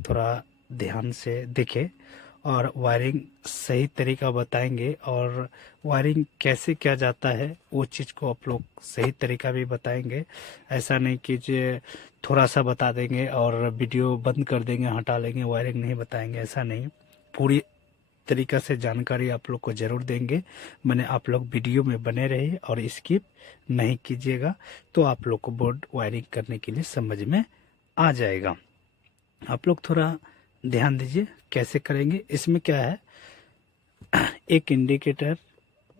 थोड़ा ध्यान से देखें और वायरिंग सही तरीका बताएंगे, और वायरिंग कैसे किया जाता है वो चीज़ को आप लोग सही तरीका भी बताएंगे। ऐसा नहीं कि जो थोड़ा सा बता देंगे और वीडियो बंद कर देंगे, हटा लेंगे, वायरिंग नहीं बताएंगे, ऐसा नहीं। पूरी तरीका से जानकारी आप लोग को ज़रूर देंगे। मैंने आप लोग वीडियो में बने रहिए और स्किप नहीं कीजिएगा, तो आप लोग को बोर्ड वायरिंग करने के लिए समझ में आ जाएगा। आप लोग थोड़ा ध्यान दीजिए कैसे करेंगे। इसमें क्या है, एक इंडिकेटर,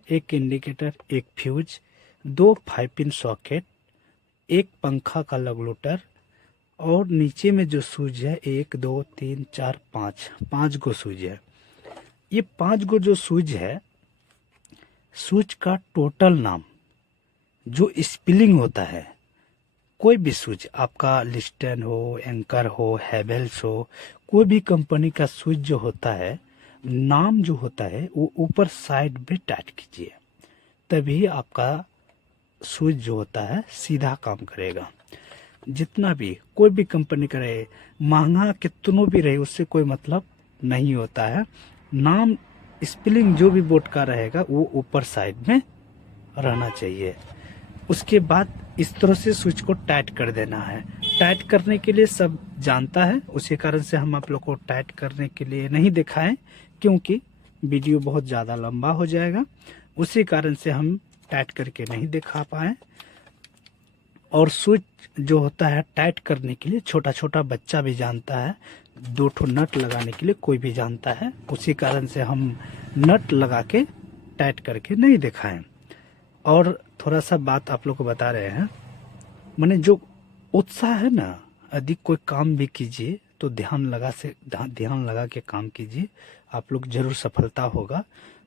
एक फ्यूज, 2 5 पिन सॉकेट, एक पंखा का रेगुलेटर, और नीचे में जो स्विच है 1 2 3 4 5 5 गो स्विच है। ये 5 गो जो स्विच है, स्विच का टोटल नाम जो स्पेलिंग होता है, कोई भी स्विच आपका लिस्टन हो, एंकर हो, हैवेल्स हो, कोई भी कंपनी का स्विच जो होता है, नाम जो होता है वो ऊपर साइड में टाइट कीजिए, तभी आपका स्विच जो होता है सीधा काम करेगा। जितना भी कोई भी कंपनी का रहे, महंगा कितनों भी रहे, उससे कोई मतलब नहीं होता है। नाम स्पेलिंग जो भी बोर्ड का रहेगा वो ऊपर साइड में रहना चाहिए। उसके बाद इस तरह से स्विच को टाइट कर देना है। टाइट करने के लिए सब जानता है, उसी कारण से हम आप लोग को टाइट करने के लिए नहीं दिखाएं, क्योंकि वीडियो बहुत ज़्यादा लंबा हो जाएगा। उसी कारण से हम टाइट करके नहीं दिखा पाए। और स्विच जो होता है टाइट करने के लिए छोटा छोटा बच्चा भी जानता है, 2 नट लगाने के लिए कोई भी जानता है, उसी कारण से हम नट लगा के टाइट करके नहीं दिखाएं। और थोड़ा सा बात आप लोग को बता रहे हैं, मैंने जो उत्साह है ना, यदि कोई काम भी कीजिए तो ध्यान लगा के काम कीजिए, आप लोग जरूर सफलता होगा।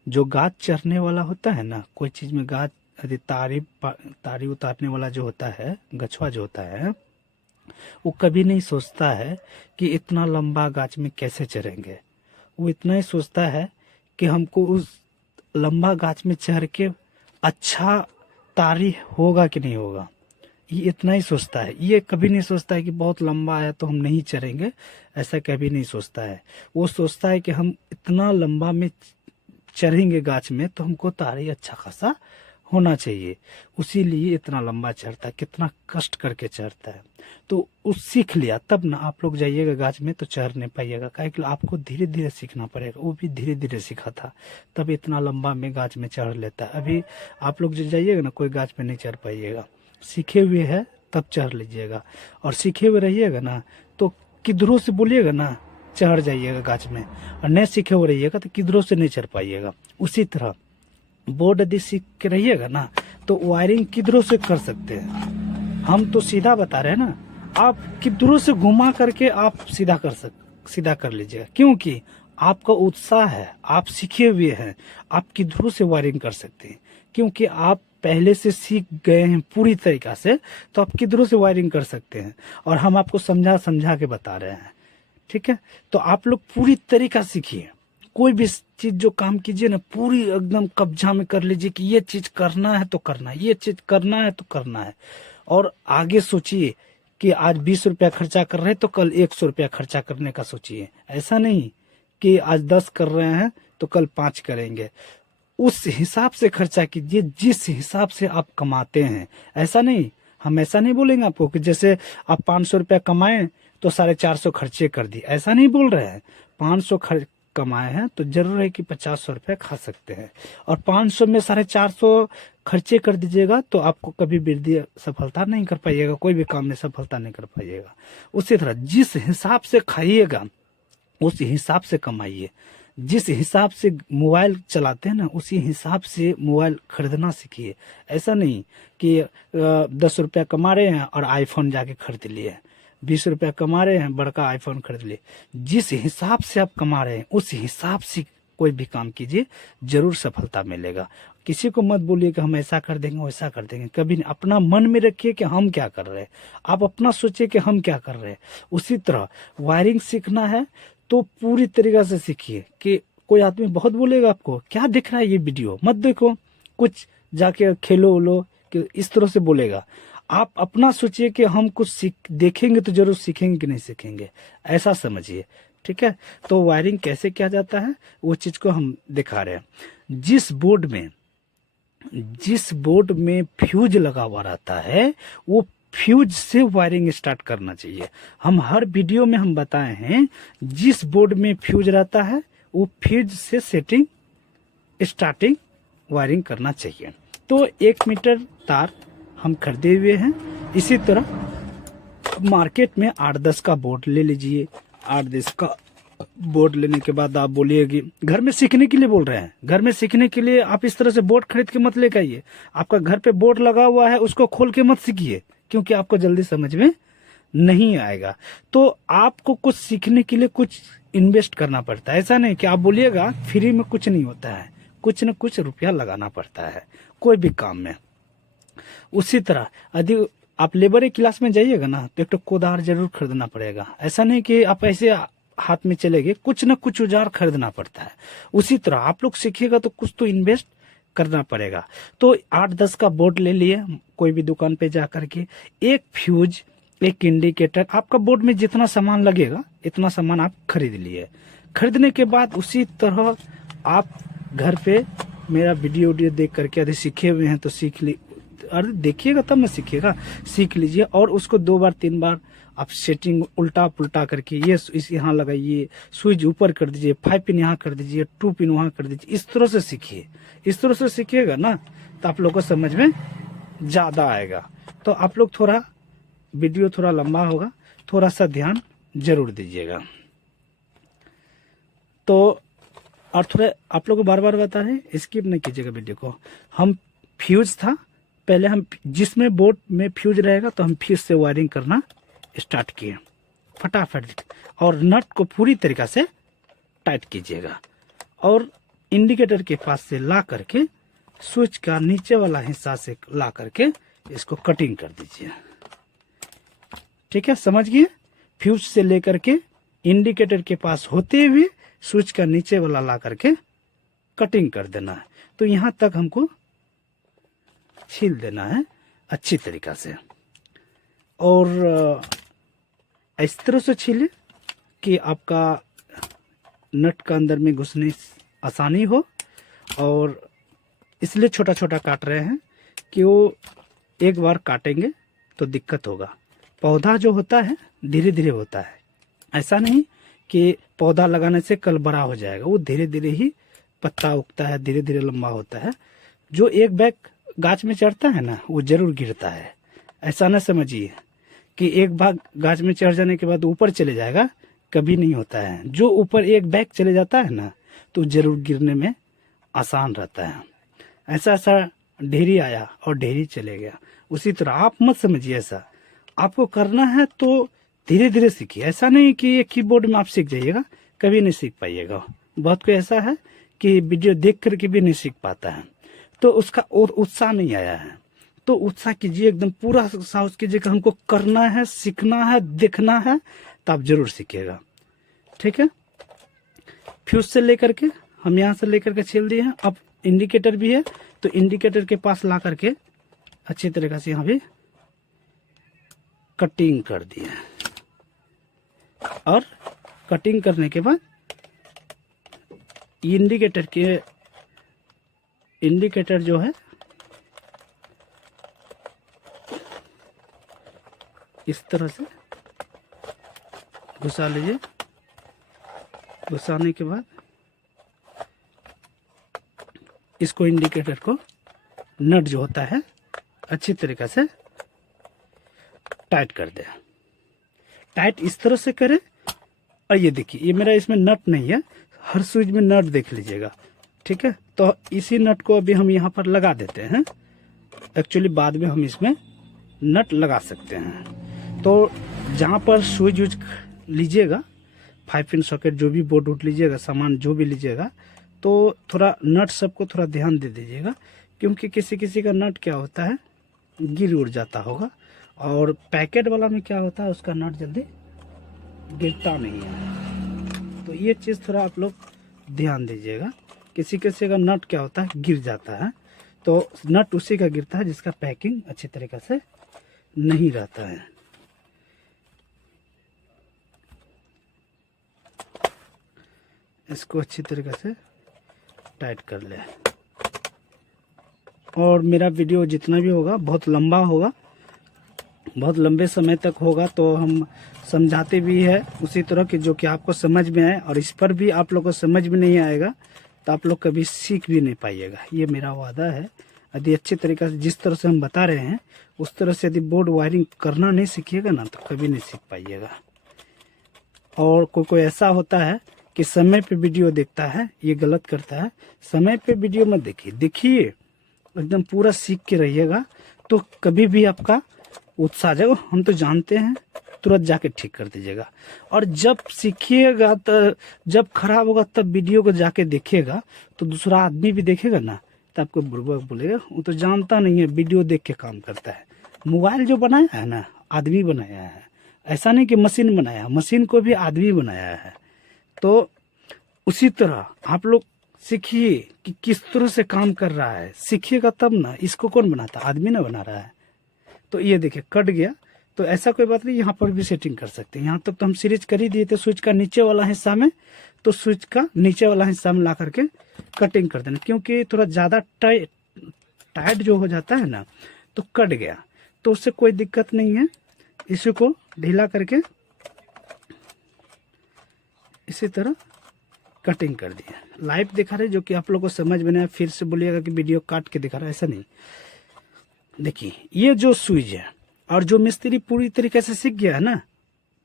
जो गाछ चढ़ने वाला होता है ना, कोई चीज़ में गाछ, यदि तारी उतारने वाला जो होता है, गछुआ जो होता है, वो कभी नहीं सोचता है कि इतना लंबा गाछ में कैसे चढ़ेंगे। वो इतना ही सोचता है कि हमको उस लंबा गाछ में चढ़ के अच्छा तारी होगा कि नहीं होगा, ये इतना ही सोचता है। ये कभी नहीं सोचता है कि बहुत लंबा है तो हम नहीं चढ़ेंगे, ऐसा कभी नहीं सोचता है। वो सोचता है कि हम इतना लंबा में चढ़ेंगे गाछ में तो हमको तारी अच्छा खासा होना चाहिए, उसी लिए इतना लंबा चढ़ता है, कितना कष्ट करके चढ़ता है। तो उस सीख लिया तब ना आप लोग जाइएगा गाछ में तो चढ़ नहीं पाइएगा, काहे कि आपको धीरे धीरे सीखना पड़ेगा। वो भी धीरे धीरे सीखा था, तब इतना लंबा में गाछ में चढ़ लेता है। अभी आप लोग जो जाइएगा ना, कोई गाछ में नहीं चढ़ पाइएगा। सीखे हुए है तब चढ़ लीजिएगा, और सीखे हुए रहिएगा ना तो किधरों से बोलिएगा ना चढ़ जाइएगा गाछ में, और नहीं सीखे हुए रहिएगा तो किधरों से नहीं चढ़ पाइएगा। उसी तरह बोर्ड यदि सीख के रहिएगा ना तो वायरिंग किधरों से कर सकते हैं। हम तो सीधा बता रहे हैं ना, आप किधरों से घुमा करके आप सीधा कर लीजिएगा, क्योंकि आपका उत्साह है, आप सीखे हुए हैं, आप किधरों से वायरिंग कर सकते हैं, क्योंकि आप पहले से सीख गए हैं पूरी तरीका से, तो आप किधरों से वायरिंग कर सकते हैं। और हम आपको समझा समझा के बता रहे हैं, ठीक है। तो आप लोग पूरी तरीका सीखिए, कोई भी चीज जो काम कीजिए ना, पूरी एकदम कब्जा में कर लीजिए कि ये चीज करना है तो करना है, ये चीज करना है तो करना है। और आगे सोचिए कि आज 20 रुपया खर्चा कर रहे हैं तो कल 100 रुपया खर्चा करने का सोचिए। ऐसा नहीं कि आज 10 कर रहे हैं तो कल 5 करेंगे। उस हिसाब से खर्चा कीजिए जिस हिसाब से आप कमाते हैं। ऐसा नहीं, हम ऐसा नहीं बोलेंगे आपको कि जैसे आप 500 रुपया कमाएं तो 450 खर्चे कर दिए, ऐसा नहीं बोल रहे हैं। 500 कमाए हैं तो जरूर है कि 50 रुपया खा सकते हैं, और 500 में 450 खर्चे कर दीजिएगा तो आपको कभी वृद्धि सफलता नहीं कर पाइएगा, कोई भी काम में सफलता नहीं कर पाइएगा। उसी तरह जिस हिसाब से खाइएगा उस हिसाब से कमाइए। जिस हिसाब से मोबाइल चलाते हैं ना, उसी हिसाब से मोबाइल खरीदना सीखिए। ऐसा नहीं कि 10 रुपया कमा रहे हैं और आईफोन जाके खरीद लिए, 20 रुपया कमा रहे हैं बड़का आईफोन खरीद लिए। जिस हिसाब से आप कमा रहे हैं उस हिसाब से कोई भी काम कीजिए, जरूर सफलता मिलेगा। किसी को मत बोलिए कि हम ऐसा कर देंगे वैसा कर देंगे, कभी नहीं। अपना मन में रखिए कि हम क्या कर रहे हैं, आप अपना सोचिए कि हम क्या कर रहे हैं। उसी तरह वायरिंग सीखना है तो पूरी तरीके से सीखिए। कि कोई आदमी बहुत बोलेगा आपको क्या दिख रहा है ये वीडियो मत देखो, कुछ जाके खेलो उलो, कि इस तरह से बोलेगा। आप अपना सोचिए कि हम कुछ सीख देखेंगे तो जरूर सीखेंगे कि नहीं सीखेंगे, ऐसा समझिए। ठीक है, तो वायरिंग कैसे किया जाता है वो चीज को हम दिखा रहे हैं। जिस बोर्ड में फ्यूज लगा हुआ रहता है वो फ्यूज से वायरिंग स्टार्ट करना चाहिए। हम हर वीडियो में हम बताए हैं, जिस बोर्ड में फ्यूज रहता है वो फ्यूज से सेटिंग स्टार्टिंग वायरिंग करना चाहिए। तो 1 मीटर तार हम खरीदे हुए हैं। इसी तरह मार्केट में 8-10 का बोर्ड ले लीजिए। 8-10 का बोर्ड लेने के बाद आप बोलिएगी घर में सीखने के लिए बोल रहे हैं, घर में सीखने के लिए आप इस तरह से बोर्ड खरीद के मत लेकर आइए। आपका घर पे बोर्ड लगा हुआ है उसको खोल के मत सीखिए, क्योंकि आपको जल्दी समझ में नहीं आएगा। तो आपको कुछ सीखने के लिए कुछ इन्वेस्ट करना पड़ता है। ऐसा नहीं कि आप बोलिएगा फ्री में कुछ नहीं होता है, कुछ न कुछ रुपया लगाना पड़ता है कोई भी काम में। उसी तरह यदि आप लेबर क्लास में जाइएगा ना तो एक तो कोदार जरूर खरीदना पड़ेगा। ऐसा नहीं कि आप ऐसे हाथ में चलेंगे, कुछ न कुछ औजार खरीदना पड़ता है। उसी तरह आप लोग सीखिएगा तो कुछ तो इन्वेस्ट करना पड़ेगा। तो 8-10 का बोर्ड ले लिए कोई भी दुकान पे जा करके, एक फ्यूज, एक इंडिकेटर, आपका बोर्ड में जितना सामान लगेगा इतना सामान आप खरीद लिए। खरीदने के बाद उसी तरह आप घर पे मेरा वीडियो देख करके यदि सीखे हुए हैं तो सीख ली, अरे देखिएगा तब ना सीखिएगा, सीख लीजिए। और उसको 2 बार 3 बार आप सेटिंग उल्टा पुल्टा करके ये इस यहाँ लगाइए, स्विच ऊपर कर दीजिए, 5 पिन यहाँ कर दीजिए, 2 पिन वहाँ कर दीजिए। इस तरह से सीखिए। इस तरह से सीखिएगा ना तो आप लोग को समझ में ज्यादा आएगा। तो आप लोग थोड़ा वीडियो थोड़ा लंबा होगा, थोड़ा सा ध्यान जरूर दीजिएगा। तो और थोड़ा आप लोग को बार बार बता रहे, स्किप नहीं कीजिएगा वीडियो को। हम फ्यूज था पहले, हम जिसमें बोर्ड में फ्यूज रहेगा तो हम फ्यूज से वायरिंग करना स्टार्ट किए फटाफट। और नट को पूरी तरीका से टाइट कीजिएगा और इंडिकेटर के पास से ला करके स्विच का नीचे वाला हिस्सा से ला करके इसको कटिंग कर दीजिए। ठीक है, समझ गए? फ्यूज से लेकर के इंडिकेटर के पास होते हुए स्विच का नीचे वाला ला करके कटिंग कर देना है। तो यहां तक हमको छील देना है अच्छी तरीका से। और इस तरह से छीले कि आपका नट का अंदर में घुसने आसानी हो। और इसलिए छोटा छोटा काट रहे हैं कि वो एक बार काटेंगे तो दिक्कत होगा। पौधा जो होता है धीरे धीरे होता है, ऐसा नहीं कि पौधा लगाने से कल बड़ा हो जाएगा। वो धीरे धीरे ही पत्ता उगता है, धीरे धीरे लंबा होता है। जो एक बैग गाछ में चढ़ता है ना वो जरूर गिरता है। ऐसा ना समझिए कि एक भाग गाछ में चढ़ जाने के बाद ऊपर चले जाएगा, कभी नहीं होता है। जो ऊपर एक बैग चले जाता है ना तो जरूर गिरने में आसान रहता है। ऐसा ऐसा ढेरी आया और ढेरी चले गया। उसी तरह आप मत समझिए, ऐसा आपको करना है तो धीरे धीरे सीखिए। ऐसा नहीं कि एक कीबोर्ड में आप सीख जाइएगा, कभी नहीं सीख पाइएगा। बहुत कोई ऐसा है कि वीडियो देख करके भी नहीं सीख पाता है, तो उसका और उत्साह नहीं आया है। तो उत्साह कीजिए, एकदम पूरा उत्साह कीजिए कि हमको करना है, सीखना है, देखना है, तो आप जरूर सीखिएगा। ठीक है, फ्यूज से लेकर के हम यहाँ से लेकर के छील दिए हैं। अब इंडिकेटर भी है तो इंडिकेटर के पास ला करके अच्छी तरीके से यहाँ भी कटिंग कर दिए। और कटिंग करने के बाद इंडिकेटर जो है इस तरह से घुसा लीजिए। घुसाने के बाद इसको इंडिकेटर को नट जो होता है अच्छी तरीके से टाइट कर दे। टाइट इस तरह से करें। और ये देखिए, ये मेरा इसमें नट नहीं है, हर स्विच में नट देख लीजिएगा। ठीक है, तो इसी नट को अभी हम यहाँ पर लगा देते हैं। एक्चुअली बाद में हम इसमें नट लगा सकते हैं। तो जहाँ पर स्विच यूज लीजिएगा, 5 पिन सॉकेट जो भी बोर्ड उठ लीजिएगा, सामान जो भी लीजिएगा, तो थोड़ा नट सबको थोड़ा ध्यान दे दीजिएगा। क्योंकि किसी किसी का नट क्या होता है गिर उड़ जाता होगा, और पैकेट वाला में क्या होता है उसका नट जल्दी गिरता नहीं है। तो ये चीज़ थोड़ा आप लोग ध्यान दीजिएगा। किसी किसी का नट क्या होता है गिर जाता है, तो नट उसी का गिरता है जिसका पैकिंग अच्छी तरीके से नहीं रहता है। इसको अच्छी तरीके से टाइट कर ले। और मेरा वीडियो जितना भी होगा बहुत लंबा होगा, बहुत लंबे समय तक होगा, तो हम समझाते भी है उसी तरह कि जो कि आपको समझ में आए। और इस पर भी आप लोग को समझ में नहीं आएगा तो आप लोग कभी सीख भी नहीं पाइएगा, ये मेरा वादा है। यदि अच्छी तरीके से जिस तरह से हम बता रहे हैं उस तरह से यदि बोर्ड वायरिंग करना नहीं सीखिएगा ना तो कभी नहीं सीख पाइएगा। और कोई ऐसा होता है कि समय पे वीडियो देखता है, ये गलत करता है। समय पे वीडियो मत देखिए एकदम पूरा सीख के रहिएगा, तो कभी भी आपका उत्साह आ जाएगा। हम तो जानते हैं, तुरंत जाके ठीक कर दीजिएगा। और जब सीखिएगा तो जब खराब होगा तब वीडियो को जाके देखिएगा, तो दूसरा आदमी भी देखेगा ना तो आपको बुर्बक बोलेगा, वो तो जानता नहीं है, वीडियो देख के काम करता है। मोबाइल जो बनाया है ना आदमी बनाया है, ऐसा नहीं कि मशीन बनाया, मशीन को भी आदमी बनाया है। तो उसी तरह आप लोग सीखिए कि किस तरह से काम कर रहा है, सीखिएगा तब ना। इसको कौन बनाता, आदमी ना बना रहा है। तो ये देखिए कट गया, तो ऐसा कोई बात नहीं, यहाँ पर भी सेटिंग कर सकते हैं। यहाँ तक तो हम सीरीज कर ही दिए थे स्विच का नीचे वाला हिस्सा में, तो स्विच का नीचे वाला हिस्सा में ला करके कटिंग कर देना, क्योंकि थोड़ा ज़्यादा टाइट जो हो जाता है ना तो कट गया, तो उससे कोई दिक्कत नहीं है। इसी को ढीला करके इसी तरह कटिंग कर दिया। लाइव दिखा रहे जो कि आप लोग को समझ में नहीं आया फिर से बोलिएगा कि वीडियो काट के दिखा रहा है, ऐसा नहीं। देखिए ये जो स्विच है, और जो मिस्त्री पूरी तरीके से सीख गया है ना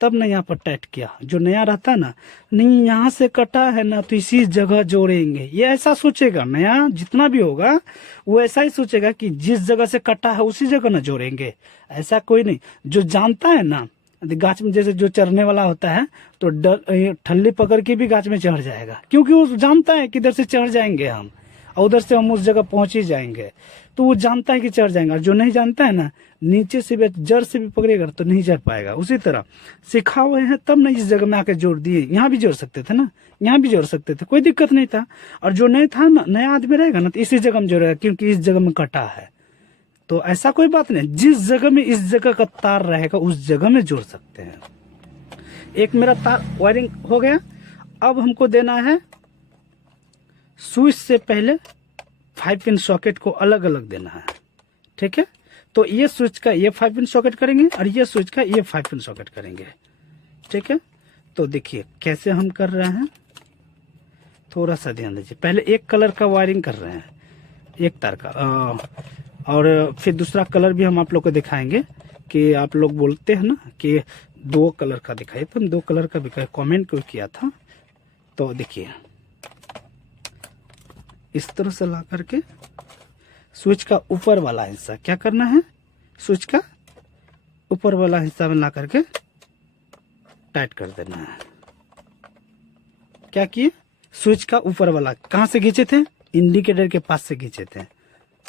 तब ना यहाँ पर टाइट किया। जो नया रहता है ना, नहीं यहाँ से कटा है ना तो इसी जगह जोड़ेंगे, ये ऐसा सोचेगा। नया जितना भी होगा वो ऐसा ही सोचेगा कि जिस जगह से कटा है उसी जगह ना जोड़ेंगे, ऐसा कोई नहीं। जो जानता है ना, गाछ में जैसे जो चढ़ने वाला होता है तो ठल्ली पकड़ के भी गाछ में चढ़ जाएगा, क्योंकि वो जानता है कि इधर से चढ़ जाएंगे हम और उधर से हम उस जगह पहुंच ही जाएंगे, तो वो जानता है कि चढ़ जाएंगे। और जो नहीं जानता है ना, नीचे से भी जड़ से भी पकड़ेगा तो नहीं चढ़ पाएगा। उसी तरह सिखा हुए हैं तब ना इस जगह में आके जोड़ दिए। यहाँ भी जोड़ सकते थे ना, यहाँ भी जोड़ सकते थे, कोई दिक्कत नहीं था। और जो नहीं था ना, नया आदमी रहेगा ना तो इसी जगह में जोड़ेगा, क्योंकि इस जगह में कटा है। तो ऐसा कोई बात नहीं, जिस जगह में इस जगह का तार रहेगा उस जगह में जोड़ सकते हैं। एक मेरा तार वायरिंग हो गया। अब हमको देना है स्विच से पहले 5 पिन सॉकेट को अलग अलग देना है, ठीक है। तो ये स्विच का ये 5 पिन सॉकेट करेंगे और ये स्विच का ये 5 पिन सॉकेट करेंगे, ठीक है। तो देखिए कैसे हम कर रहे हैं, थोड़ा सा ध्यान दीजिए। पहले एक कलर का वायरिंग कर रहे हैं, एक तार का, और फिर दूसरा कलर भी हम आप लोग को दिखाएंगे। कि आप लोग बोलते हैं ना कि 2 कलर का दिखाइए, तो हम 2 कलर का भी कमेंट को किया था। तो देखिए इस तरह से ला करके स्विच का ऊपर वाला हिस्सा क्या करना है, स्विच का ऊपर वाला हिस्सा में ला करके टाइट कर देना है। क्या किए, स्विच का ऊपर वाला कहां से खींचे थे, इंडिकेटर के पास से खींचे थे,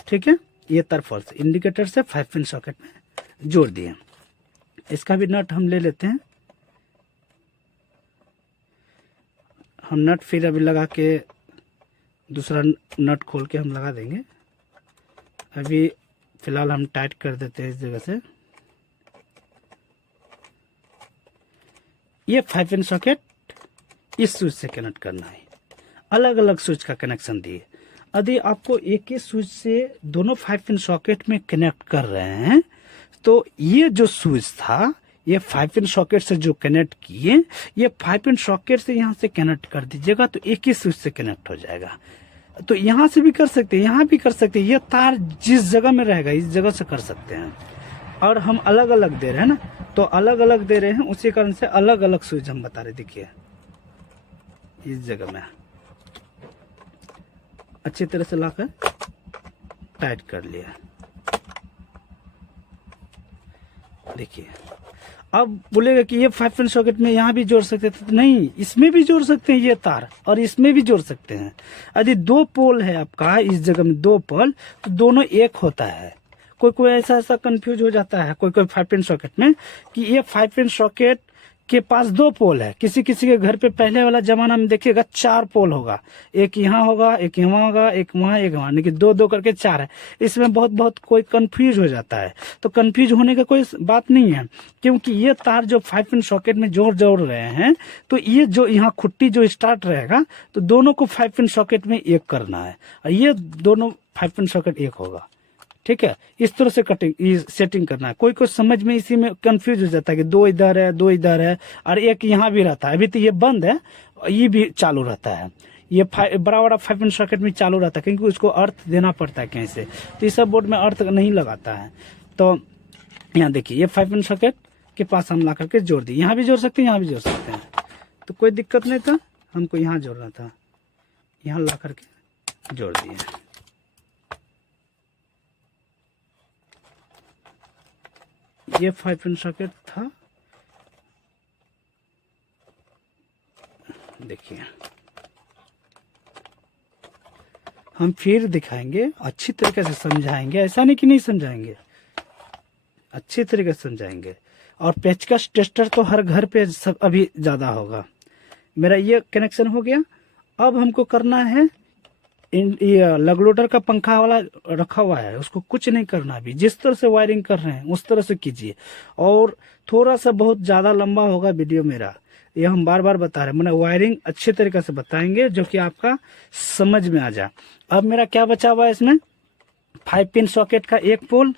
ठीक है। ये तरफ से इंडिकेटर से 5 पिन सॉकेट में जोड़ दिए। इसका भी नट हम ले लेते हैं। हम नट फिर अभी लगा के दूसरा नट खोल के हम लगा देंगे। अभी फिलहाल हम टाइट कर देते हैं इस जगह से। ये 5 पिन सॉकेट इस स्विच से कनेक्ट करना है, अलग अलग स्विच का कनेक्शन दिए। यदि आपको एक ही स्विच से दोनों 5 पिन सॉकेट में कनेक्ट कर रहे हैं तो ये जो स्विच था ये 5 पिन सॉकेट से जो कनेक्ट किए, ये 5 पिन सॉकेट से यहाँ से कनेक्ट कर दीजिएगा तो एक ही स्विच से कनेक्ट हो जाएगा। तो यहाँ से भी कर सकते हैं, यहाँ भी कर सकते हैं। ये तार जिस जगह में रहेगा इस जगह से कर सकते हैं। और हम अलग अलग दे रहे हैं ना, तो अलग अलग दे रहे हैं, उसी कारण से अलग अलग स्विच हम बता रहे। देखिए इस जगह में अच्छी तरह से लाकर टाइट कर लिया। देखिए अब बोलेगा कि ये 5 पिन सॉकेट में यहाँ भी जोड़ सकते थे, नहीं, इसमें भी जोड़ सकते हैं ये तार, और इसमें भी जोड़ सकते हैं। यदि 2 पोल है आपका, इस जगह में 2 पोल, तो दोनों एक होता है। कोई ऐसा कंफ्यूज हो जाता है कोई 5 पिन सॉकेट में कि ये 5 पिन सॉकेट के पास 2 पोल है, किसी किसी के घर पे पहले वाला जमाना में देखिएगा 4 पोल होगा, एक यहाँ होगा, एक यहाँ होगा, एक वहाँ, एक वहाँ, लेकिन 2-2 करके 4 है। इसमें बहुत कोई कंफ्यूज हो जाता है। तो कंफ्यूज होने का कोई बात नहीं है, क्योंकि ये तार जो 5 पिन सॉकेट में जोड़ रहे हैं, तो ये जो यहाँ खुट्टी जो स्टार्ट रहेगा, तो दोनों को 5 पिन सॉकेट में एक करना है, और ये दोनों 5 पिन सॉकेट एक होगा। ठीक है, इस तरह से सेटिंग करना है। कोई समझ में इसी में कंफ्यूज हो जाता है कि 2 इधर है, 2 इधर है, और एक यहाँ भी रहता है। अभी तो ये बंद है, ये भी चालू रहता है, ये बड़ा 5 पिन सॉकेट में चालू रहता है, क्योंकि उसको अर्थ देना पड़ता है कहीं से। तो इस सब बोर्ड में अर्थ नहीं लगाता है। तो यहाँ देखिए, ये 5 पिन सॉकेट के पास हम ला करके जोड़ दिए। यहाँ भी जोड़ सकते हैं, यहाँ भी जोड़ सकते हैं, तो कोई दिक्कत नहीं था। हमको यहाँ जोड़ना था, यहाँ ला करके जोड़ दिए। ये 5 पिन सॉकेट था। देखिए, हम फिर दिखाएंगे, अच्छी तरीके से समझाएंगे, ऐसा नहीं कि नहीं समझाएंगे, अच्छी तरीके से समझाएंगे। और पेचकस टेस्टर तो हर घर पे सब अभी ज्यादा होगा। मेरा ये कनेक्शन हो गया। अब हमको करना है, ये लग लोडर का पंखा वाला रखा हुआ है, उसको कुछ नहीं करना। अभी जिस तरह से वायरिंग कर रहे हैं उस तरह से कीजिए। और थोड़ा सा बहुत ज्यादा लंबा होगा वीडियो मेरा, ये हम बार बार बता रहे हैं, मैंने वायरिंग अच्छे तरीके से बताएंगे जो कि आपका समझ में आ जाए। अब मेरा क्या बचा हुआ है इसमें, 5 पिन सॉकेट का 1 पोल,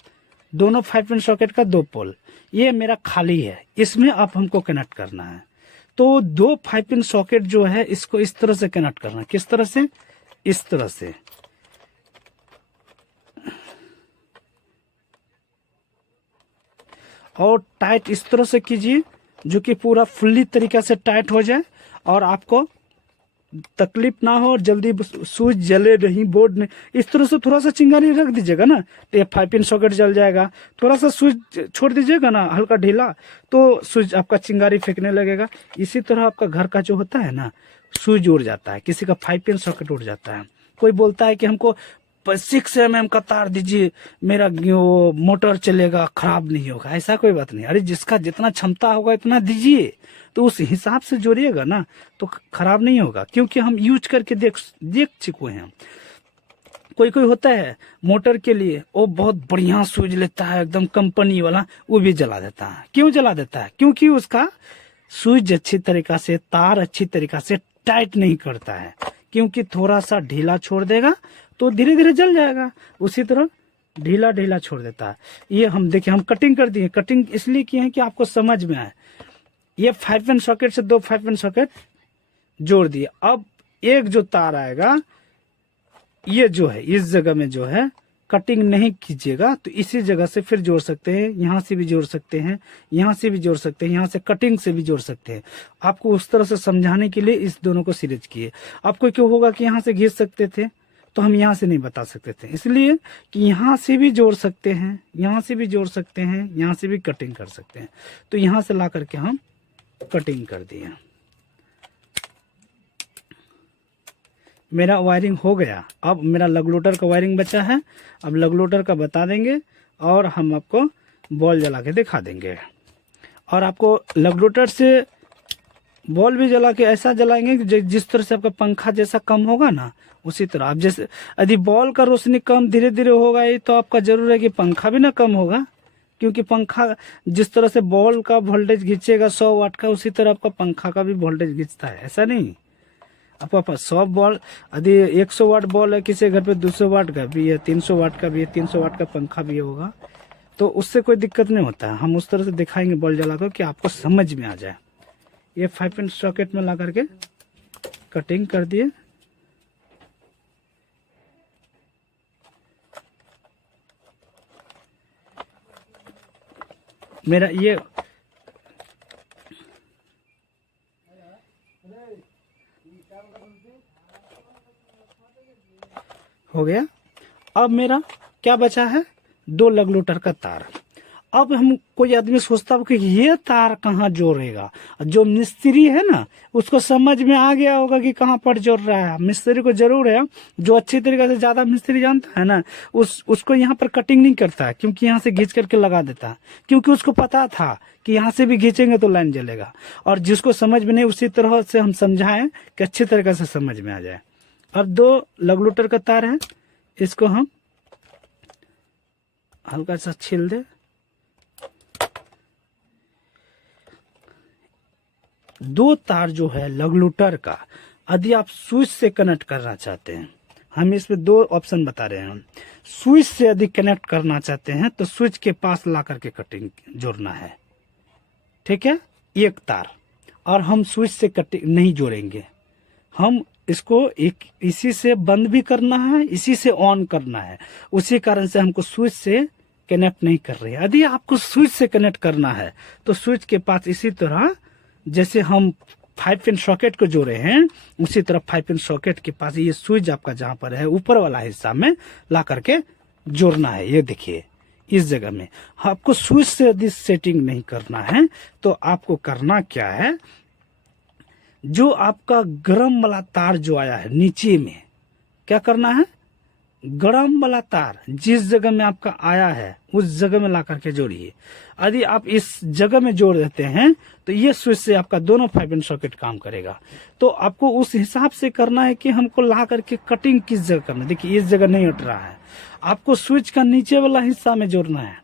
दोनों 5 पिन सॉकेट का 2 पोल, ये मेरा खाली है। इसमें आप हमको कनेक्ट करना है। तो 2 5 पिन सॉकेट जो है, इसको इस तरह से कनेक्ट करना है। किस तरह से, इस तरह से। और टाइट इस तरह से कीजिए जो कि पूरा फुल्ली तरीके से टाइट हो जाए, और आपको तकलीफ ना हो, और जल्दी स्विच जले नहीं, बोर्ड नहीं। इस तरह से थोड़ा सा चिंगारी रख दीजिएगा ना, तो ये 5 पिन सॉकेट जल जाएगा। थोड़ा सा स्विच छोड़ दीजिएगा ना हल्का ढीला, तो स्विच आपका चिंगारी फेंकने लगेगा। इसी तरह आपका घर का जो होता है ना, स्विच उड़ जाता है, किसी का 5 पिन सॉकेट उड़ जाता है। कोई बोलता है कि हमको 6 mm का तार दीजिए, मेरा मोटर चलेगा, खराब नहीं होगा। ऐसा कोई बात नहीं। अरे जिसका जितना क्षमता होगा इतना दीजिए, तो उस हिसाब से जोड़िएगा ना, तो खराब नहीं होगा। क्योंकि हम यूज करके देख चुके हैं। कोई होता है मोटर के लिए वो बहुत बढ़िया स्विच लेता है, एकदम कंपनी वाला, वो भी जला देता है। क्यों जला देता है? क्योंकि उसका स्विच अच्छी तरीका से, तार अच्छी तरीका से टाइट नहीं करता है। क्योंकि थोड़ा सा ढीला छोड़ देगा तो धीरे धीरे जल जाएगा, उसी तरह ढीला छोड़ देता है। ये हम देखिए, हम कटिंग कर दिए। कटिंग इसलिए किए हैं कि आपको समझ में आए। ये 5 पिन सॉकेट से 2 5 पिन सॉकेट जोड़ दिए। अब एक जो तार आएगा, ये जो है इस जगह में जो है, कटिंग नहीं कीजिएगा तो इसी जगह से फिर जोड़ सकते हैं। यहाँ से भी जोड़ सकते हैं, यहाँ से भी जोड़ सकते हैं, यहाँ से कटिंग से भी जोड़ सकते हैं। आपको उस तरह से समझाने के लिए इस दोनों को सीरीज किए। आपको क्यों होगा कि यहाँ से घिस सकते थे, तो हम यहाँ से नहीं बता सकते थे, इसलिए कि यहाँ से भी जोड़ सकते हैं, यहाँ से भी जोड़ सकते हैं, यहाँ से भी कटिंग कर सकते हैं। तो यहाँ से ला करके हम कटिंग कर दिए। मेरा वायरिंग हो गया। अब मेरा लग लोडर का वायरिंग बचा है। अब लग लोडर का बता देंगे और हम आपको बॉल जला के दिखा देंगे। और आपको लग लोडर से बॉल भी जला के ऐसा जलाएंगे कि जिस तरह से आपका पंखा जैसा कम होगा ना, उसी तरह। आप जैसे यदि बॉल का रोशनी कम धीरे धीरे होगा, ये तो आपका जरूर है कि पंखा भी ना कम होगा। क्योंकि पंखा जिस तरह से बॉल का वोल्टेज खींचेगा 100 वाट का, उसी तरह आपका पंखा का भी वोल्टेज खींचता है। ऐसा नहीं, आपका पास 100 बॉल, यदि 100 वाट बॉल है, किसी घर पे 200 वाट का भी है, 300 वाट का भी है, 300 वाट का पंखा भी होगा, तो उससे कोई दिक्कत नहीं होता है। हम उस तरह से दिखाएंगे बॉल जलाकर कि आपको समझ में आ जाए। ये 5 पिन सॉकेट में ला करके कटिंग कर दिए। मेरा ये हो गया। अब मेरा क्या बचा है, 2 लग लोटर का तार। अब हम कोई आदमी सोचता है कि ये तार कहाँ जोड़ेगा, जो मिस्त्री है ना उसको समझ में आ गया होगा कि कहाँ पर जोड़ रहा है। मिस्त्री को जरूर है, जो अच्छी तरीके से ज्यादा मिस्त्री जानता है ना उसको यहाँ पर कटिंग नहीं करता है, क्योंकि यहाँ से घींच करके लगा देता है, क्योंकि उसको पता था कि यहाँ से भी घींचेंगे तो लाइन जलेगा। और जिसको समझ में नहीं उसी तरह से हम समझाएं कि अच्छी तरीके से समझ में आ जाए। अब 2 रेगुलेटर का तार है, इसको हम हल्का सा छील दे। 2 तार जो है रेगुलेटर का, यदि आप स्विच से कनेक्ट करना चाहते हैं, हम इसमें 2 ऑप्शन बता रहे हैं। स्विच से यदि कनेक्ट करना चाहते हैं तो स्विच के पास ला करके कटिंग जोड़ना है, ठीक है, 1 तार। और हम स्विच से कटिंग नहीं जोड़ेंगे, हम इसको एक इसी से बंद भी करना है, इसी से ऑन करना है। उसी कारण से हमको स्विच से कनेक्ट नहीं कर रहे हैं। यदि आपको स्विच से कनेक्ट करना है तो स्विच के पास इसी तरह जैसे हम 5 पिन सॉकेट को जोड़े हैं, उसी तरह 5 पिन सॉकेट के पास ये स्विच आपका जहां पर है ऊपर वाला हिस्सा में ला करके जोड़ना है। ये देखिए इस जगह में आपको स्विच से यदि सेटिंग नहीं करना है तो आपको करना क्या है, जो आपका गरम वाला तार जो आया है नीचे में, क्या करना है, गरम वाला तार जिस जगह में आपका आया है उस जगह में ला करके जोड़िए। यदि आप इस जगह में जोड़ देते हैं तो ये स्विच से आपका दोनों 5 पिन सॉकेट काम करेगा। तो आपको उस हिसाब से करना है कि हमको ला करके कटिंग किस जगह करना है। देखिए इस जगह नहीं उठ रहा है, आपको स्विच का नीचे वाला हिस्सा में जोड़ना है।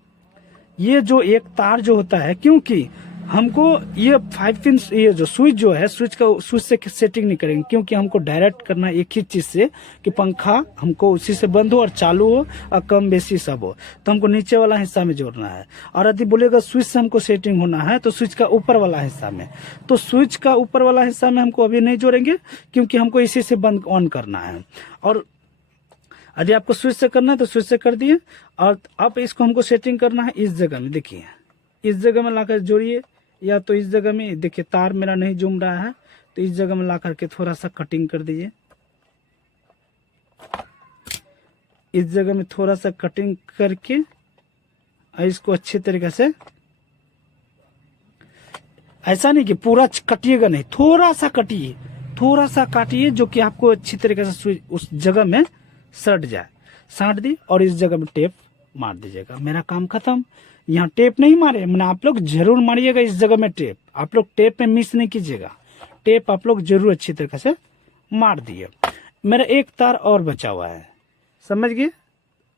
ये जो एक तार जो होता है, क्योंकि हमको ये 5 पिन ये जो स्विच जो है स्विच से सेटिंग नहीं करेंगे, क्योंकि हमको डायरेक्ट करना है एक ही चीज से कि पंखा हमको उसी से बंद हो और चालू हो और कम बेसी सब हो, तो हमको नीचे वाला हिस्सा में जोड़ना है। और यदि बोलेगा स्विच से हमको सेटिंग होना है तो स्विच का ऊपर वाला हिस्सा में, तो स्विच का ऊपर वाला हिस्सा में हमको अभी नहीं जोड़ेंगे, क्योंकि हमको इसी से बंद ऑन करना है। और यदि आपको स्विच से करना है तो स्विच से कर दिए। और अब इसको हमको सेटिंग करना है इस जगह में, देखिए इस जगह में लाकर जोड़िए, या तो इस जगह में, देखिए तार मेरा नहीं जूम रहा है तो इस जगह में ला करके थोड़ा सा कटिंग कर दीजिए। इस जगह में थोड़ा सा कटिंग करके इसको अच्छे तरीके से, ऐसा नहीं कि पूरा कटिएगा नहीं, थोड़ा सा कटिए, थोड़ा सा काटिए, जो कि आपको अच्छी तरीके से उस जगह में सट जाए। साट दी और इस जगह में टेप मार दीजिएगा, मेरा काम खत्म। यहाँ टेप नहीं मारे मैंने, आप लोग जरूर मारिएगा इस जगह में टेप, आप लोग टेप में मिस नहीं कीजिएगा, टेप आप लोग जरूर अच्छी तरीके से मार दिए। मेरा 1 तार और बचा हुआ है, समझ गए।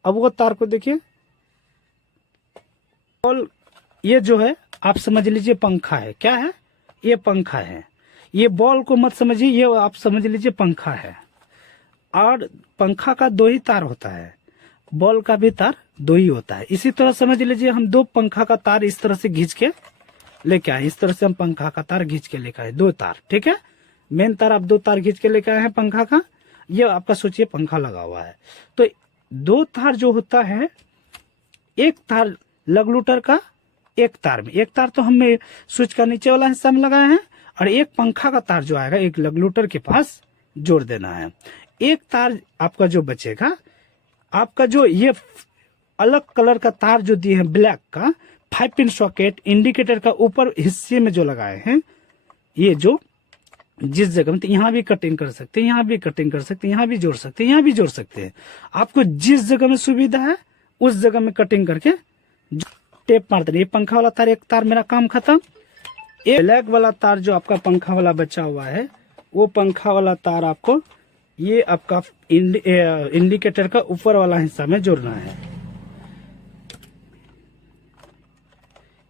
अब वो तार को देखिए, और ये जो है आप समझ लीजिए पंखा है, क्या है, ये पंखा है। ये बॉल को मत समझिए, ये आप समझ लीजिए पंखा है। और पंखा का 2 ही तार होता है, बॉल का भी तार 2 ही होता है। इसी तरह समझ लीजिए हम 2 पंखा का तार इस तरह से घींच के लेके आए, इस तरह से हम पंखा का तार घींच के लेके आए, 2 तार, ठीक है। मेन तार आप 2 तार घींच के लेके आए हैं पंखा का, ये आपका सोचिए पंखा लगा हुआ है। तो 2 तार जो होता है, 1 तार रेगुलेटर का, 1 तार में, 1 तार तो हमने स्विच का नीचे वाला हिस्सा में लगाए हैं, और 1 पंखा का तार जो आएगा 1 रेगुलेटर के पास जोड़ देना है। 1 तार आपका जो बचेगा, आपका जो ये अलग कलर का तार जो दिए हैं ब्लैक का, 5 पिन सॉकेट इंडिकेटर का ऊपर हिस्से में जो लगाए हैं, ये जो जिस जगह में, तो यहाँ भी कटिंग कर सकते हैं, यहाँ भी कटिंग कर सकते हैं, यहाँ भी जोड़ सकते हैं, यहाँ भी जोड़ सकते हैं। आपको जिस जगह में सुविधा है उस जगह में कटिंग करके टेप मार देना। ये पंखा वाला तार, 1 तार मेरा काम खत्म। एक ब्लैक वाला तार जो आपका पंखा वाला बचा हुआ है, वो पंखा वाला तार आपको ये आपका इंडिकेटर का ऊपर वाला हिस्सा में जोड़ना है।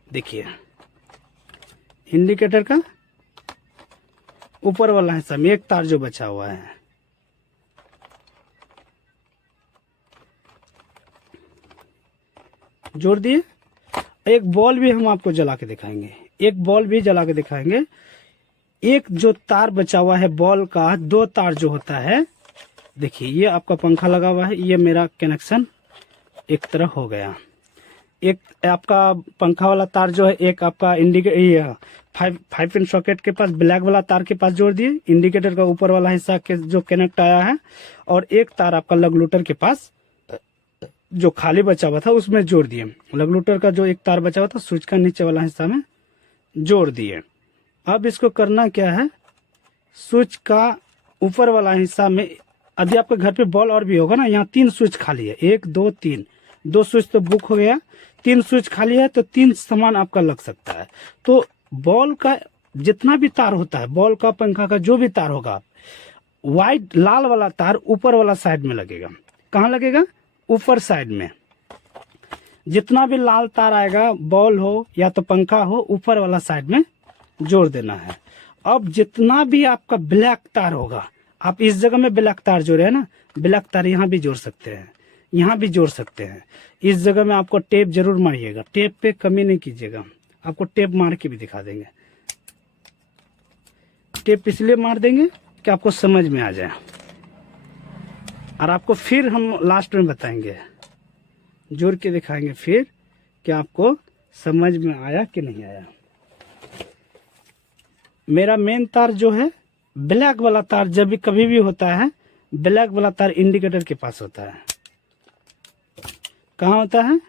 देखिए इंडिकेटर का ऊपर वाला हिस्सा में 1 तार जो बचा हुआ है, जोड़ दिए। एक बॉल भी हम आपको जला के दिखाएंगे, एक बॉल भी जला के दिखाएंगे। एक जो तार बचा हुआ है बॉल का, 2 तार जो होता है, देखिए ये आपका पंखा लगा हुआ है, ये मेरा कनेक्शन एक तरह हो गया। एक आपका पंखा वाला तार जो है, एक आपका इंडिकेटर 5 पिन सॉकेट के पास ब्लैक वाला तार के पास जोड़ दिए, इंडिकेटर का ऊपर वाला हिस्सा के जो कनेक्ट आया है, और 1 तार आपका रेगुलेटर के पास जो खाली बचा हुआ था उसमें जोड़ दिए। रेगुलेटर का जो एक तार बचा हुआ था स्विच का नीचे वाला हिस्सा में जोड़ दिए। अब इसको करना क्या है, स्विच का ऊपर वाला हिस्सा में, यदि आपके घर पे बॉल और भी होगा ना, यहाँ 3 स्विच खाली है, 1 2 3, 2 स्विच तो बुक हो गया, 3 स्विच खाली है, तो 3 सामान आपका लग सकता है। तो बॉल का जितना भी तार होता है, बॉल का पंखा का जो भी तार होगा, व्हाइट लाल वाला तार ऊपर वाला साइड में लगेगा। कहाँ लगेगा? ऊपर साइड में। जितना भी लाल तार आएगा, बॉल हो या तो पंखा हो, ऊपर वाला साइड में जोड़ देना है। अब जितना भी आपका ब्लैक तार होगा, आप इस जगह में ब्लैक तार जोड़े है ना, ब्लैक तार यहाँ भी जोड़ सकते हैं, यहाँ भी जोड़ सकते हैं। इस जगह में आपको टेप जरूर मारिएगा, टेप पे कमी नहीं कीजिएगा। आपको टेप मार के भी दिखा देंगे। टेप इसलिए मार देंगे कि आपको समझ में आ जाए, और आपको फिर हम लास्ट में बताएंगे, जोड़ के दिखाएंगे फिर कि आपको समझ में आया कि नहीं आया। मेरा मेन तार जो है, ब्लैक वाला तार जब भी कभी भी होता है, ब्लैक वाला तार इंडिकेटर के पास होता है। कहाँ होता है?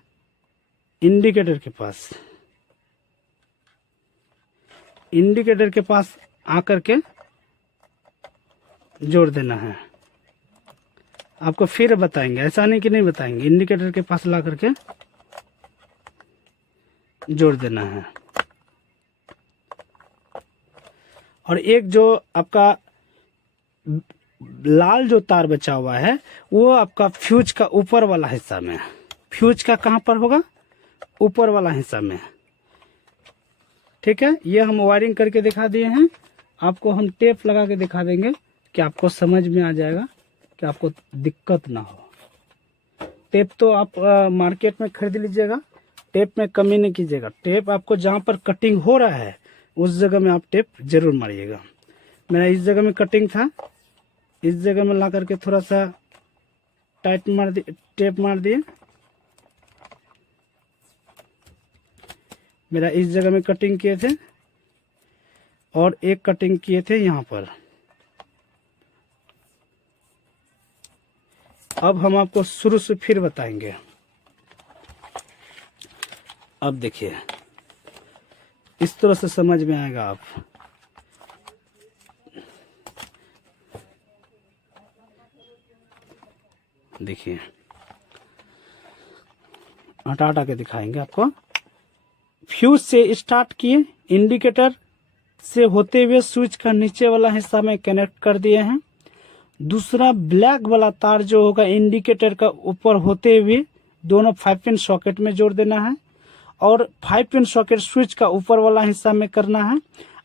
इंडिकेटर के पास। इंडिकेटर के पास आकर के जोड़ देना है। आपको फिर बताएंगे, ऐसा नहीं कि नहीं बताएंगे, इंडिकेटर के पास ला करके जोड़ देना है। और एक जो आपका लाल जो तार बचा हुआ है, वो आपका फ्यूज का ऊपर वाला हिस्सा में। फ्यूज का कहां पर होगा? ऊपर वाला हिस्सा में। ठीक है, ये हम वायरिंग करके दिखा दिए हैं। आपको हम टेप लगा के दिखा देंगे कि आपको समझ में आ जाएगा, कि आपको दिक्कत ना हो। टेप तो आप मार्केट में खरीद लीजिएगा, टेप में कमी नहीं कीजिएगा। टेप आपको जहां पर कटिंग हो रहा है उस जगह में आप टेप जरूर मारिएगा। मेरा इस जगह में कटिंग था, इस जगह में ला करके थोड़ा सा टाइट मार दिए, टेप मार दिए। मेरा इस जगह में कटिंग किए थे, और एक कटिंग किए थे यहाँ पर। अब हम आपको शुरू से फिर बताएंगे। अब देखिए, इस तरह से समझ में आएगा। आप देखिए, हटा के दिखाएंगे आपको। फ्यूज से स्टार्ट किए, इंडिकेटर से होते हुए स्विच का नीचे वाला हिस्सा में कनेक्ट कर दिए हैं। दूसरा ब्लैक वाला तार जो होगा, इंडिकेटर का ऊपर होते हुए दोनों 5 पिन सॉकेट में जोड़ देना है, और 5 पिन सॉकेट स्विच का ऊपर वाला हिस्सा में करना है।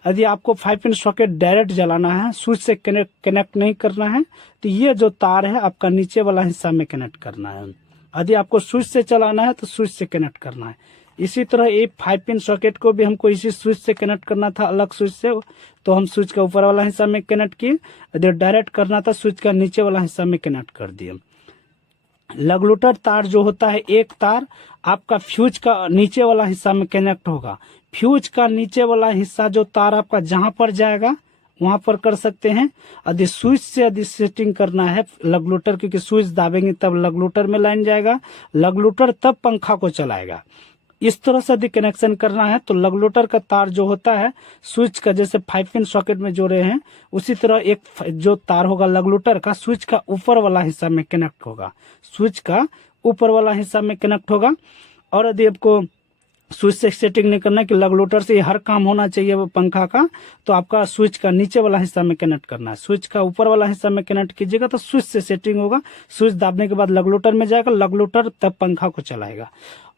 यदि आपको 5 पिन सॉकेट डायरेक्ट जलाना है, स्विच से कनेक्ट नहीं करना है, तो ये जो तार है आपका नीचे वाला हिस्सा में कनेक्ट करना है। यदि आपको स्विच से चलाना है तो स्विच से कनेक्ट करना है। इसी तरह ये 5 पिन सॉकेट को भी हमको इसी स्विच से कनेक्ट करना था, अलग स्विच से, तो हम स्विच का ऊपर वाला हिस्सा में कनेक्ट किए। यदि डायरेक्ट करना था, स्विच का नीचे वाला हिस्सा में कनेक्ट कर दिए। रेगुलेटर तार जो होता है, एक तार आपका फ्यूज का नीचे वाला हिस्सा में कनेक्ट होगा। फ्यूज का नीचे वाला हिस्सा जो तार आपका जहां पर जाएगा वहां पर कर सकते हैं। यदि स्विच से यदि सेटिंग करना है रेगुलेटर, क्योंकि स्विच दाबेंगे तब रेगुलेटर में लाइन जाएगा, रेगुलेटर तब पंखा को चलाएगा। इस तरह से यदि कनेक्शन करना है तो रेगुलेटर का तार जो होता है, स्विच का जैसे 5 पिन सॉकेट में जोड़े हैं, उसी तरह एक जो तार होगा रेगुलेटर का, स्विच का ऊपर वाला हिस्सा में कनेक्ट होगा। स्विच का ऊपर वाला हिस्सा में कनेक्ट होगा। और यदि आपको स्विच से सेटिंग नहीं करना है कि रेगुलेटर से हर काम होना चाहिए वो पंखा का, तो आपका स्विच का नीचे वाला हिस्सा में कनेक्ट करना है। स्विच का ऊपर वाला हिस्सा में कनेक्ट कीजिएगा तो स्विच से सेटिंग होगा। स्विच दाबने के बाद रेगुलेटर में जाएगा, रेगुलेटर तब पंखा को चलाएगा।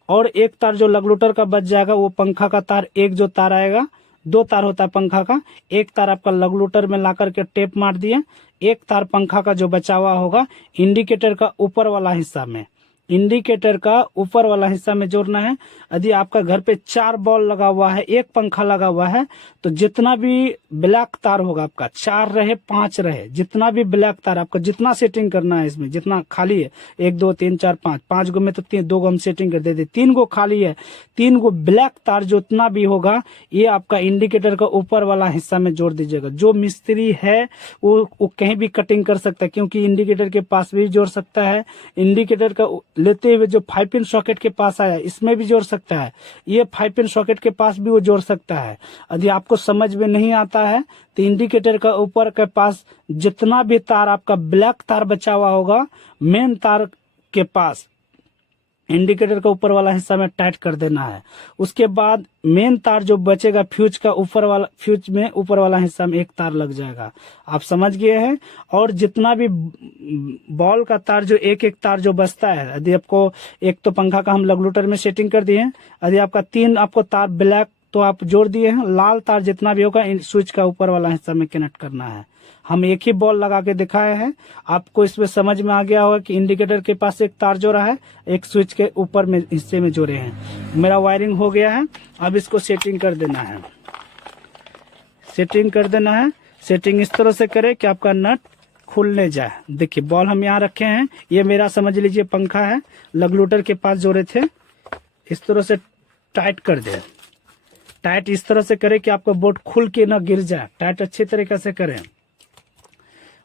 और एक तार जो रेगुलेटर का बच जाएगा, वो पंखा का तार, एक जो तार आएगा, 2 तार होता है पंखा का, एक तार आपका रेगुलेटर में ला करके टेप मार दिए, एक तार पंखा का जो बचा हुआ होगा इंडिकेटर का ऊपर वाला हिस्सा में, इंडिकेटर का ऊपर वाला हिस्सा में जोड़ना है। यदि आपका घर पे 4 बॉल लगा हुआ है, एक पंखा लगा हुआ है, तो जितना भी ब्लैक तार होगा आपका, 4 रहे 5 रहे, जितना भी ब्लैक तार आपका, जितना सेटिंग करना है इसमें, जितना खाली है, 1 2 3 4 5, 5 गो में तो 2 गो हम सेटिंग कर देते, 3 गो खाली है, 3 गो ब्लैक तार जितना भी होगा, ये आपका इंडिकेटर का ऊपर वाला हिस्सा में जोड़ दीजिएगा। जो मिस्त्री है वो कहीं भी कटिंग कर सकता है, क्योंकि इंडिकेटर के पास भी जोड़ सकता है। इंडिकेटर का लेते हुए जो 5 पिन सॉकेट के पास आया इसमें भी जोड़ सकता है, ये 5 पिन सॉकेट के पास भी वो जोड़ सकता है। यदि आपको समझ में नहीं आता है तो इंडिकेटर का ऊपर के पास जितना भी तार आपका ब्लैक तार बचा हुआ होगा मेन तार के पास इंडिकेटर का ऊपर वाला हिस्सा में टाइट कर देना है। उसके बाद मेन तार जो बचेगा फ्यूज का ऊपर वाला, फ्यूज में ऊपर वाला हिस्सा में एक तार लग जाएगा। आप समझ गए हैं। और जितना भी बॉल का तार जो एक एक तार जो बचता है, यदि आपको एक तो पंखा का हम रेगुलेटर में सेटिंग कर दिए हैं, यदि आपका 3 आपको तार ब्लैक तो आप जोड़ दिए हैं, लाल तार जितना भी होगा स्विच का ऊपर वाला हिस्सा में कनेक्ट करना है। हम एक ही बॉल लगा के दिखाए हैं, आपको इसमें समझ में आ गया होगा कि इंडिकेटर के पास एक तार जोड़ा है, एक स्विच के ऊपर में हिस्से में जोड़े हैं। मेरा वायरिंग हो गया है, अब इसको सेटिंग कर देना है। सेटिंग कर देना है। सेटिंग इस तरह से करें कि आपका नट खुलने जाए। देखिए बॉल हम यहाँ रखे हैं, ये मेरा समझ लीजिए पंखा है, रेगुलेटर के पास जोड़े थे। इस तरह से टाइट कर दे। टाइट इस तरह से करें कि आपका बोर्ड खुल के ना गिर जाए, टाइट अच्छी तरीके से करें।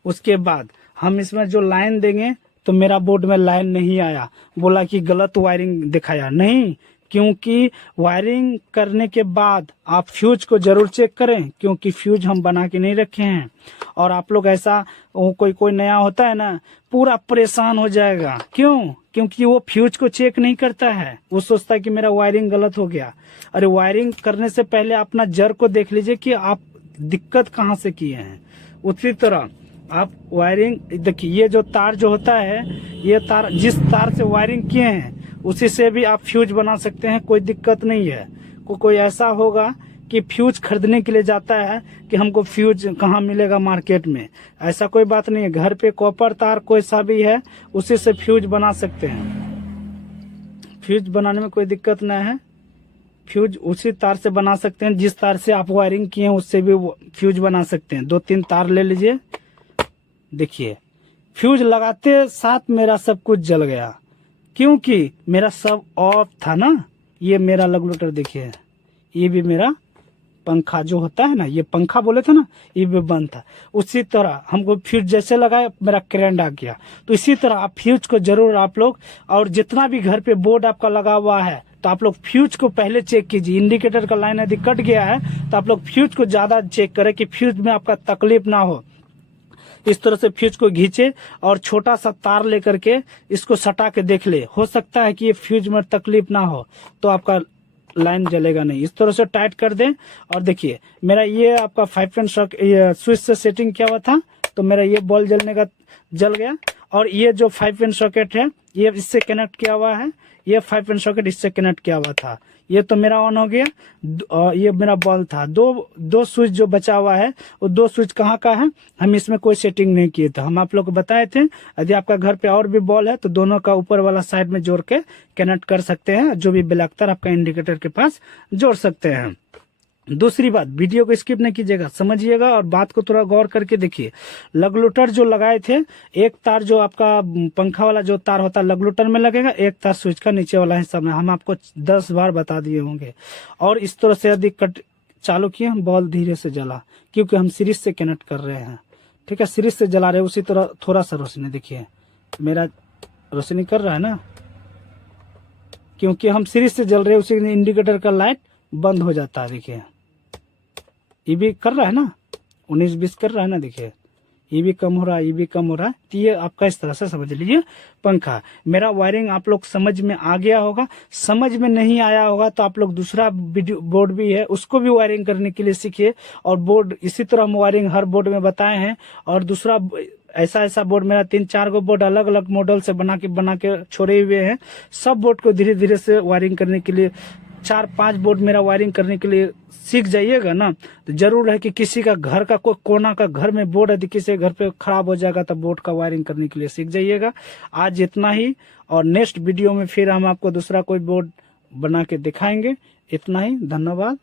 उसके बाद हम इसमें जो लाइन देंगे, तो मेरा बोर्ड में लाइन नहीं आया, बोला कि गलत वायरिंग दिखाया, नहीं, क्योंकि वायरिंग करने के बाद आप फ्यूज को जरूर चेक करें, क्योंकि फ्यूज हम बना के नहीं रखे हैं। और आप लोग ऐसा कोई नया होता है ना, पूरा परेशान हो जाएगा। क्यों? क्योंकि वो फ्यूज को चेक नहीं करता है, वो सोचता है कि मेरा वायरिंग गलत हो गया। अरे वायरिंग करने से पहले अपना जड़ को देख लीजिए कि आप दिक्कत कहाँ से किए हैं। उसी तरह आप वायरिंग देखिए, ये जो तार जो होता है, ये तार जिस तार से वायरिंग किए हैं उसी से भी आप फ्यूज बना सकते हैं, कोई दिक्कत नहीं है। कोई ऐसा होगा कि फ्यूज खरीदने के लिए जाता है कि हमको फ्यूज कहाँ मिलेगा मार्केट में, ऐसा कोई बात नहीं है। घर पे कॉपर तार कोई सा भी है उसी से फ्यूज बना सकते हैं। फ्यूज बनाने में कोई दिक्कत नहीं है। फ्यूज उसी तार से बना सकते हैं जिस तार से आप वायरिंग किए हैं, उससे भी फ्यूज बना सकते हैं। 2-3 तार ले लीजिए। देखिए फ्यूज लगाते साथ मेरा सब कुछ जल गया, क्योंकि मेरा सब ऑफ था ना। ये मेरा रेगुलेटर देखिए, ये भी मेरा पंखा जो होता है ना, ये पंखा बोले थे ना, ये भी बंद था। उसी तरह हमको फ्यूज जैसे लगाए मेरा करंट आ गया। तो इसी तरह आप फ्यूज को जरूर आप लोग, और जितना भी घर पे बोर्ड आपका लगा हुआ है, तो आप लोग फ्यूज को पहले चेक कीजिए। इंडिकेटर का लाइन यदि कट गया है तो आप लोग फ्यूज को ज्यादा चेक करें कि फ्यूज में आपका तकलीफ ना हो। इस तरह से फ्यूज को खींचे और छोटा सा तार लेकर के इसको सटा के देख ले, हो सकता है कि ये फ्यूज में तकलीफ ना हो तो आपका लाइन जलेगा नहीं। इस तरह से टाइट कर दें। और देखिए मेरा ये आपका 5 पिन स्विच से सेटिंग किया हुआ था, तो मेरा ये बॉल जलने का जल गया। और ये जो 5 पिन सॉकेट है ये इससे कनेक्ट किया हुआ है, ये 5 पिन सॉकेट इससे कनेक्ट किया हुआ था, ये तो मेरा ऑन हो गया। ये मेरा बॉल था। दो स्विच जो बचा हुआ है, वो 2 स्विच कहाँ का है, हम इसमें कोई सेटिंग नहीं किए थे। हम आप लोग को बताए थे यदि आपका घर पे और भी बॉल है तो दोनों का ऊपर वाला साइड में जोड़ के कनेक्ट कर सकते हैं, जो भी ब्लैक तार आपका इंडिकेटर के पास जोड़ सकते हैं। दूसरी बात, वीडियो को स्किप नहीं कीजिएगा, समझिएगा और बात को थोड़ा गौर करके देखिए। रेगुलेटर जो लगाए थे, एक तार जो आपका पंखा वाला जो तार होता है रेगुलेटर में लगेगा, एक तार स्विच का नीचे वाला हिस्सा में, हम आपको 10 बार बता दिए होंगे। और इस तरह से यदि कट चालू किए, हम बॉल धीरे से जला, क्योंकि हम सीरीज से कनेक्ट कर रहे हैं, ठीक है, सीरीज से जला रहे हैं। उसी तरह थोड़ा सा रोशनी देखिए, मेरा रोशनी कर रहा है ना, क्योंकि हम सीरीज से जल रहे हैं, उसी इंडिकेटर का लाइट बंद हो जाता है। देखिए ये भी कर रहा है ना, 19-20 कर रहा है ना, देखिए ये भी कम हो रहा है, ये भी कम हो रहा है। तो ये आपका इस तरह से समझ लीजिए पंखा। मेरा वायरिंग आप लोग समझ में आ गया होगा। समझ में नहीं आया होगा तो आप लोग दूसरा बोर्ड भी है, उसको भी वायरिंग करने के लिए सीखिए। और बोर्ड इसी तरह हम वायरिंग हर बोर्ड में बताए हैं। और दूसरा ऐसा बोर्ड मेरा 3-4 गो बोर्ड अलग अलग मॉडल से बना के छोड़े हुए हैं। सब बोर्ड को धीरे धीरे से वायरिंग करने के लिए 4-5 बोर्ड मेरा वायरिंग करने के लिए सीख जाइएगा ना, तो जरूर है कि किसी का घर का कोई कोना का घर में बोर्ड यदि किसी घर पे खराब हो जाएगा तो बोर्ड का वायरिंग करने के लिए सीख जाइएगा। आज इतना ही, और नेक्स्ट वीडियो में फिर हम आपको दूसरा कोई बोर्ड बना के दिखाएंगे। इतना ही, धन्यवाद।